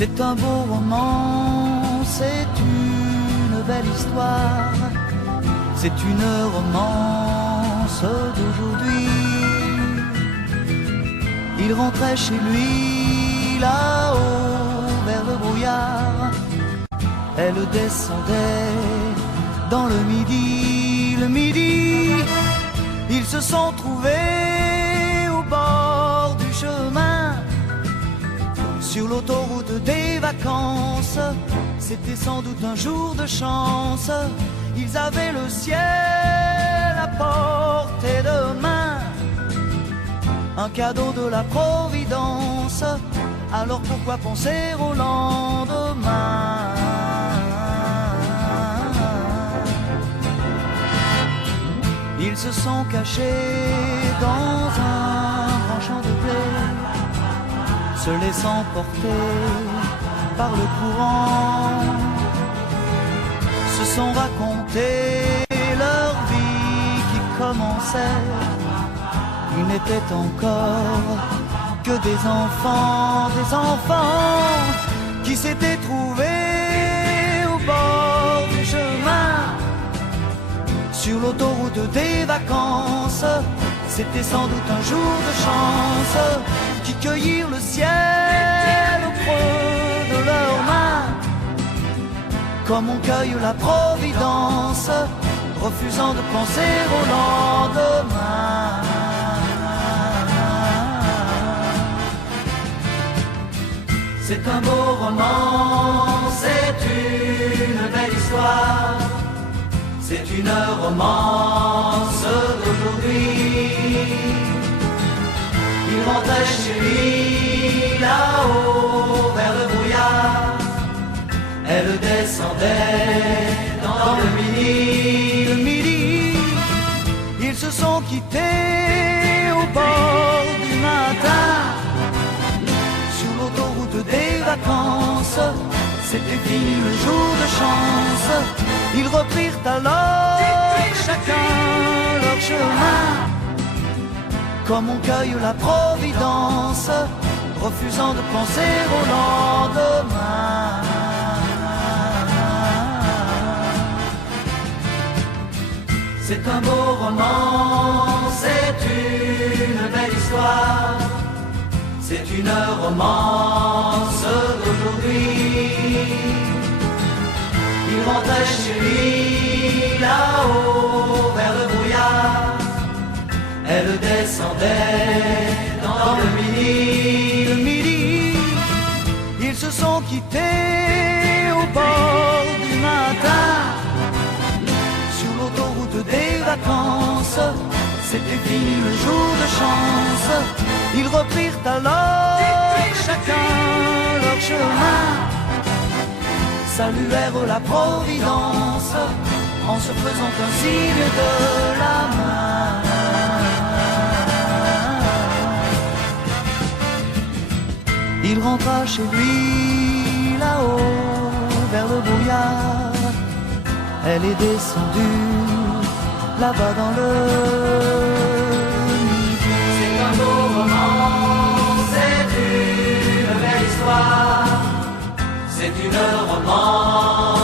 C'est un beau roman, c'est une belle histoire, c'est une romance d'aujourd'hui. Il rentrait chez lui là-haut vers le brouillard, elle descendait dans le midi, ils se sont trouvés au bord du chemin, sur l'autoroute des vacances. C'était sans doute un jour de chance, ils avaient le ciel à portée de main, un cadeau de la Providence, alors pourquoi penser au lendemain? Ils se sont cachés dans un grand champ de blé, se laissant porter par le courant, se sont racontés leur vie qui commençait. Ils n'étaient encore que des enfants qui s'étaient trouvés au bord du chemin, sur l'autoroute des vacances. C'était sans doute un jour de chance, qui cueillirent le ciel au creux de leurs mains, comme on cueille la Providence, refusant de penser au lendemain. C'est un beau roman, c'est une belle histoire, c'est une romance d'aujourd'hui. Il rentrait chez lui là-haut vers le brouillard, elle descendait dans le midi. Ils se sont quittés au bord du matin, sur l'autoroute des vacances. C'était fini le jour de chance, ils reprirent alors chacun leur chemin, comme on cueille la Providence, refusant de penser au lendemain. C'est un beau roman, c'est une belle histoire, c'est une romance d'aujourd'hui. Il rentrait chez lui là-haut vers le brouillard, elle descendait dans le midi. Ils se sont quittés au bord du matin, sur l'autoroute des vacances. C'était fini le jour de chance, ils reprirent alors chacun leur chemin, saluèrent la Providence en se faisant un signe de la main. Il rentra chez lui là-haut vers le brouillard, elle est descendue là-bas dans le midi. C'est un beau roman, c'est une belle histoire, c'est une romance